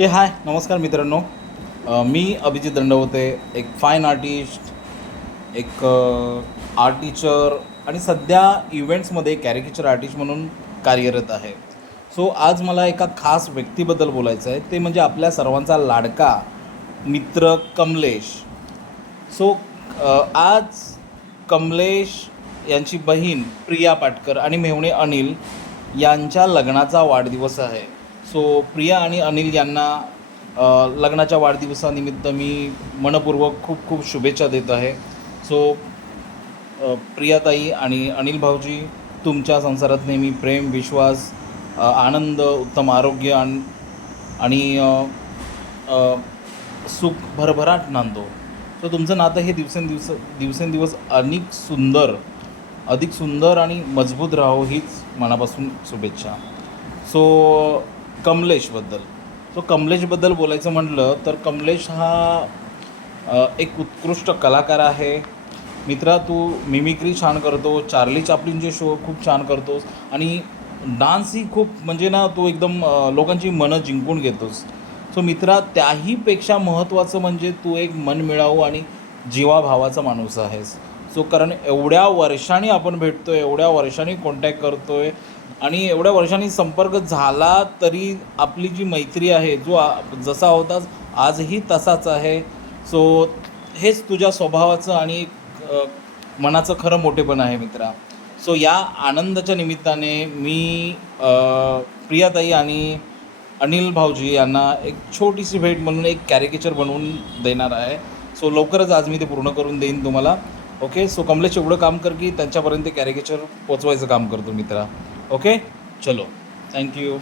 हाय नमस्कार मित्रांनो. मी अभिजित दंडवते, एक फाईन आर्टिस्ट, एक आर्ट टीचर आणि सध्या इव्हेंट्समध्ये कॅरिकेचर आर्टिस्ट म्हणून कार्यरत आहे. सो आज मला एका खास व्यक्तीबद्दल बोलायचं आहे, ते म्हणजे आपल्या सर्वांचा लाडका मित्र कमलेश. सो आज कमलेश यांची बहीण प्रिया पाटकर आणि मेहुणे अनिल यांच्या लग्नाचा वाढदिवस आहे. सो प्रिया आणि अनिल यांना लग्नाच्या वाढदिवसानिमित्त मी मनपूर्वक खूप खूप शुभेच्छा देत आहे. सो प्रियाताई आणि अनिल भाऊजी, तुमच्या संसारात नेहमी प्रेम, विश्वास, आनंद, उत्तम आरोग्य आणि सुख भरभराट नांदो. सो तुमचं नातं हे दिवसेंदिवस अधिक सुंदर आणि मजबूत राहो, हीच मनापासून शुभेच्छा. सो कमलेशबद्दल कमलेशबद्दल बोलायचं म्हटलं तर कमलेश हा एक उत्कृष्ट कलाकार आहे. मित्रा, तू मिमिक्री छान करतो, चार्ली चॅप्लिनचे शो खूप छान करतोस आणि डान्सही खूप म्हणजे ना तू एकदम लोकांची मनं जिंकून घेतोस. सो मित्रा, त्याहीपेक्षा महत्त्वाचं म्हणजे तू एक मनमिळावू आणि जीवाभावाचा माणूस आहेस. सो कारण एवढ्या वर्षांनी आपण भेटतो आहे, एवढ्या वर्षांनी कॉन्टॅक्ट करतो आहे आणि एवढ्या वर्षांनी संपर्क झाला तरी आपली जी मैत्री आहे, जसा होता आजही तसाच आहे. सो हेच तुझ्या स्वभावाचं आणि मनाचं खरं मोठेपण आहे मित्रा. सो या आनंदाच्या निमित्ताने मी प्रियाताई आणि अनिल भाऊजी यांना एक छोटीशी भेट म्हणून एक कॅरिकेचर बनवून देणार आहे. सो लवकरच आज मी ते पूर्ण करून देईन तुम्हाला. ओके. सो कमलेश एवढं काम कर की त्यांच्यापर्यंत कॅरिकेचर पोचवायचं काम करतो मित्रा. ओके, चलो, थँक्यू.